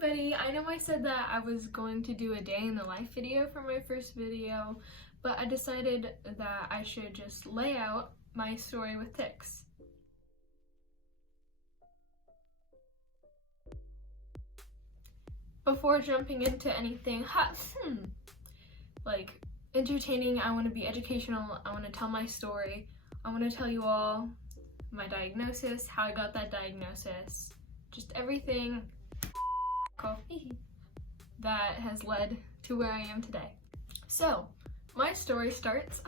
everybody! I know I said that I was going to do a day in the life video for my first video, but I decided that I should just lay out my story with tics. Before jumping into anything like entertaining, I want to be educational, I want to tell my story, I want to tell you all my diagnosis, how I got that diagnosis, just everything that has led to where I am today. So, my story starts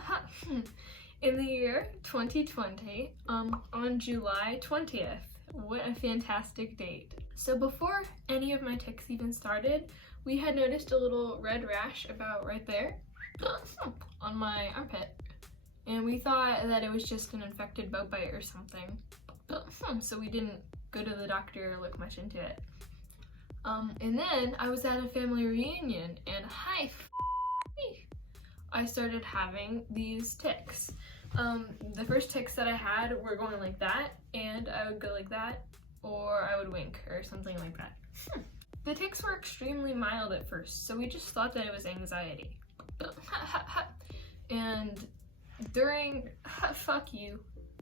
in the year 2020, on July 20th. What a fantastic date. So before any of my tics even started, we had noticed a little red rash about right there on my armpit. And we thought that it was just an infected bug bite or something. So we didn't go to the doctor or look much into it. And then I was at a family reunion and I started having these tics. The first tics that I had were going like that, and I would go like that, or I would wink or something like that. The tics were extremely mild at first, so we just thought that it was anxiety. And during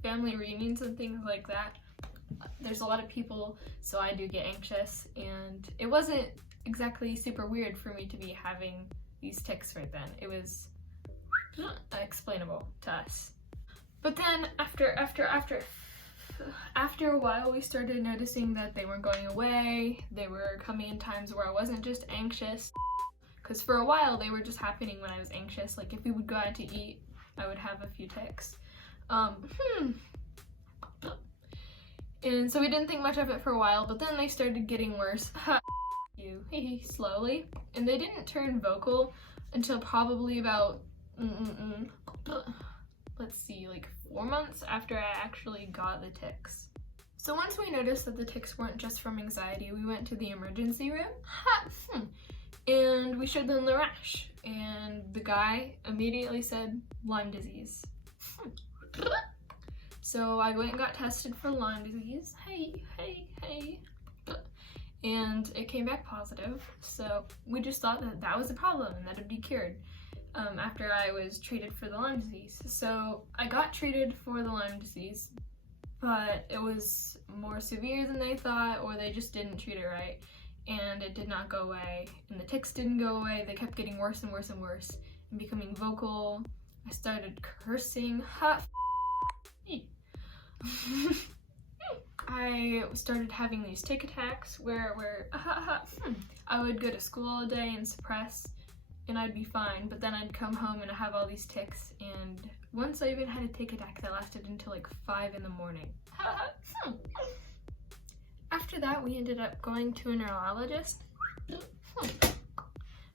family reunions and things like that, there's a lot of people, so I do get anxious, and it wasn't exactly super weird for me to be having these tics right then. It was unexplainable to us. But then after a while, we started noticing that they weren't going away. They were coming in times where I wasn't just anxious, because for a while they were just happening when I was anxious. Like if we would go out to eat, I would have a few tics. And so we didn't think much of it for a while, but then they started getting worse slowly, and they didn't turn vocal until probably about let's see, like 4 months after I actually got the tics. So once we noticed that the tics weren't just from anxiety, we went to the emergency room and we showed them the rash, and the guy immediately said Lyme disease. So I went and got tested for Lyme disease, and it came back positive. So we just thought that that was the problem and that it'd be cured after I was treated for the Lyme disease. So I got treated for the Lyme disease, but it was more severe than they thought, or they just didn't treat it right, and it did not go away, and the tics didn't go away. They kept getting worse and worse and worse and becoming vocal. I started cursing. I started having these tic attacks where I would go to school all day and suppress, and I'd be fine, but then I'd come home and have all these tics, and once I even had a tic attack that lasted until like 5 in the morning. After that, we ended up going to a neurologist.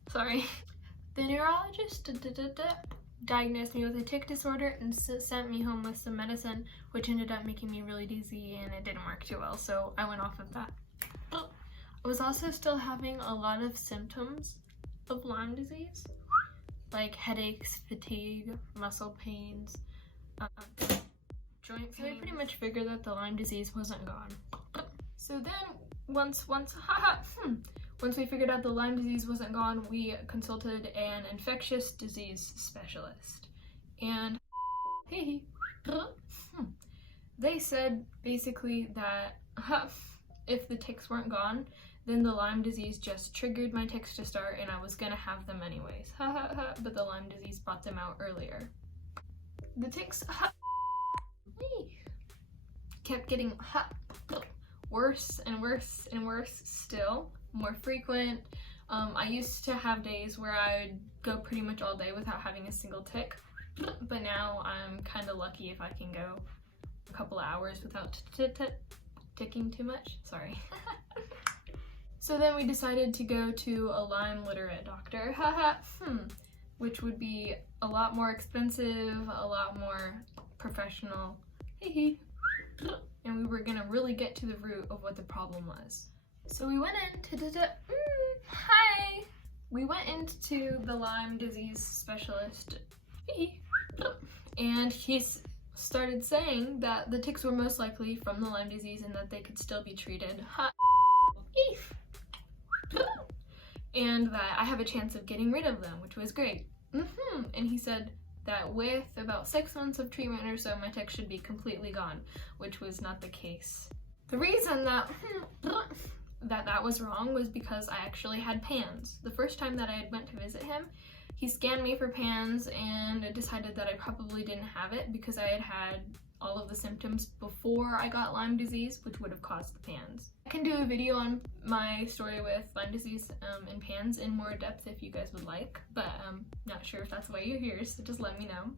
Sorry. The neurologist diagnosed me with a tic disorder and sent me home with some medicine, which ended up making me really dizzy, and it didn't work too well, so I went off of that. I was also still having a lot of symptoms of Lyme disease, like headaches, fatigue, muscle pains, joint pains. So I pretty much figured that the Lyme disease wasn't gone. So then once we figured out the Lyme disease wasn't gone, we consulted an infectious disease specialist, and they said basically that if the tics weren't gone, then the Lyme disease just triggered my tics to start, and I was gonna have them anyways. But the Lyme disease brought them out earlier. The tics kept getting worse and worse and worse still, more frequent. I used to have days where I would go pretty much all day without having a single tic, but now I'm kind of lucky if I can go a couple of hours without ticking too much. Sorry. So then we decided to go to a Lyme literate doctor, which would be a lot more expensive, a lot more professional, and we were gonna really get to the root of what the problem was. So we went into the Lyme disease specialist, and he started saying that the tics were most likely from the Lyme disease and that they could still be treated. and that I have a chance of getting rid of them, which was great. And he said that with about 6 months of treatment or so, my tics should be completely gone, which was not the case. The reason that that was wrong was because I actually had PANS. The first time that I went to visit him, he scanned me for PANS and decided that I probably didn't have it because I had had all of the symptoms before I got Lyme disease, which would have caused the PANS. I can do a video on my story with Lyme disease and PANS in more depth if you guys would like, but I'm not sure if that's why you're here, so just let me know.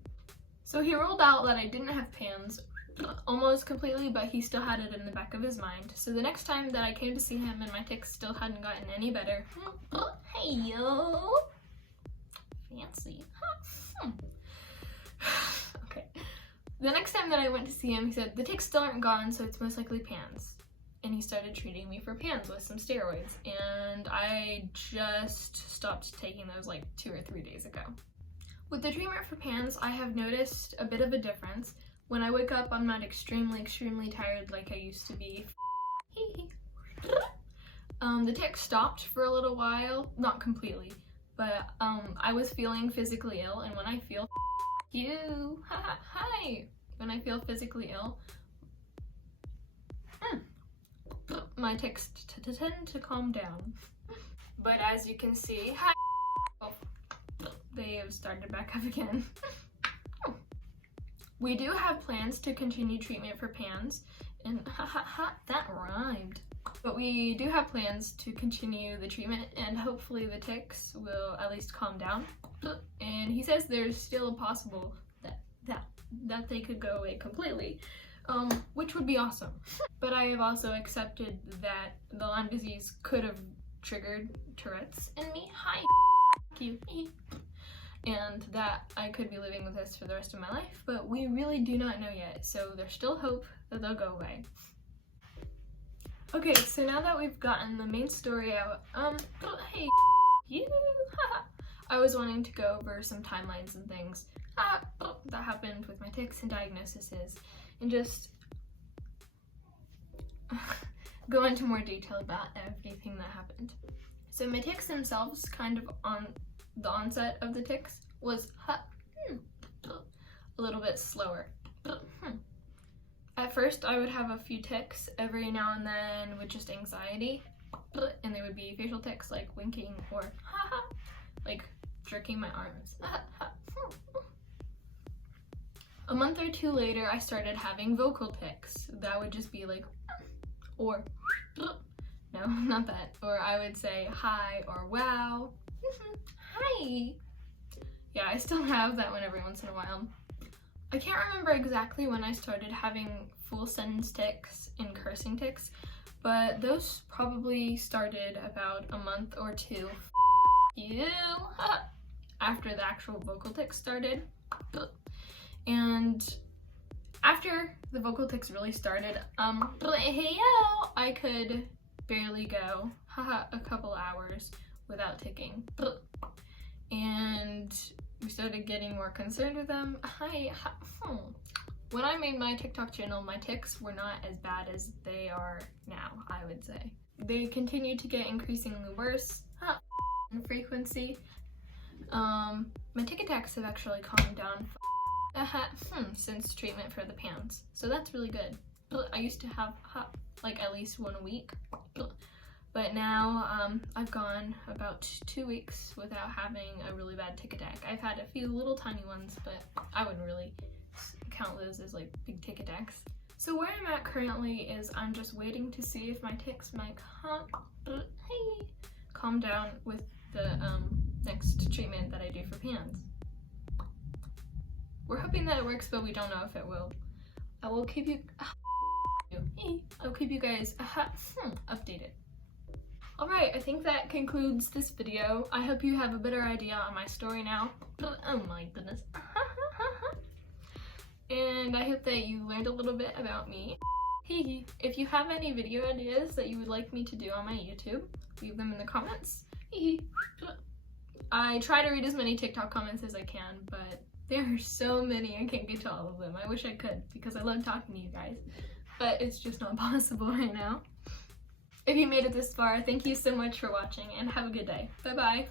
So he ruled out that I didn't have PANS almost completely, but he still had it in the back of his mind. So the next time that I came to see him and my tics still hadn't gotten any better, hey yo, fancy. Okay. The next time that I went to see him, he said, the tics still aren't gone, so it's most likely PANS. And he started treating me for PANS with some steroids. And I just stopped taking those like 2 or 3 days ago. With the treatment for PANS, I have noticed a bit of a difference. When I wake up, I'm not extremely tired like I used to be. The tics stopped for a little while, not completely, but I was feeling physically ill, and when I feel hi, when I feel physically ill, my tics tend to calm down. But as you can see, they have started back up again. We do have plans to continue treatment for PANS, and that rhymed. But we do have plans to continue the treatment, and hopefully the tics will at least calm down. And he says there's still a possible that they could go away completely, which would be awesome. But I have also accepted that the Lyme disease could have triggered Tourette's in me. Hi, you. And that I could be living with this for the rest of my life, but we really do not know yet, so there's still hope that they'll go away. Okay, so now that we've gotten the main story out, hey, you, I was wanting to go over some timelines and things that happened with my tics and diagnoses, and just go into more detail about everything that happened. So my tics themselves, kind of on the onset of the tics, was a little bit slower. At first, I would have a few tics every now and then with just anxiety, and they would be facial tics like winking or like jerking my arms. A month or 2 later, I started having vocal tics. That would just be like, or no, not that. Or I would say hi or wow. Hi. Yeah, I still have that one every once in a while. I can't remember exactly when I started having full sentence tics and cursing tics, but those probably started about a month or 2 after the actual vocal tics started. And after the vocal tics really started, I could barely go a couple hours without ticking. And we started getting more concerned with them. When I made my TikTok channel, my tics were not as bad as they are now, I would say. They continued to get increasingly worse in frequency. My tic attacks have actually calmed down since treatment for the PANS, so that's really good. I used to have like at least 1 a week, but now I've gone about 2 weeks without having a really bad tic attack. I've had a few little tiny ones, but I wouldn't really count those as like big tic attacks. So where I'm at currently is I'm just waiting to see if my tics might calm down with the next treatment that I do for PANS. We're hoping that it works, but we don't know if it will. I will keep you guys updated. Alright, I think that concludes this video. I hope you have a better idea on my story now. Oh my goodness. And I hope that you learned a little bit about me. If you have any video ideas that you would like me to do on my YouTube, leave them in the comments. I try to read as many TikTok comments as I can, but there are so many I can't get to all of them. I wish I could because I love talking to you guys, but it's just not possible right now. If you made it this far, thank you so much for watching and have a good day. Bye bye.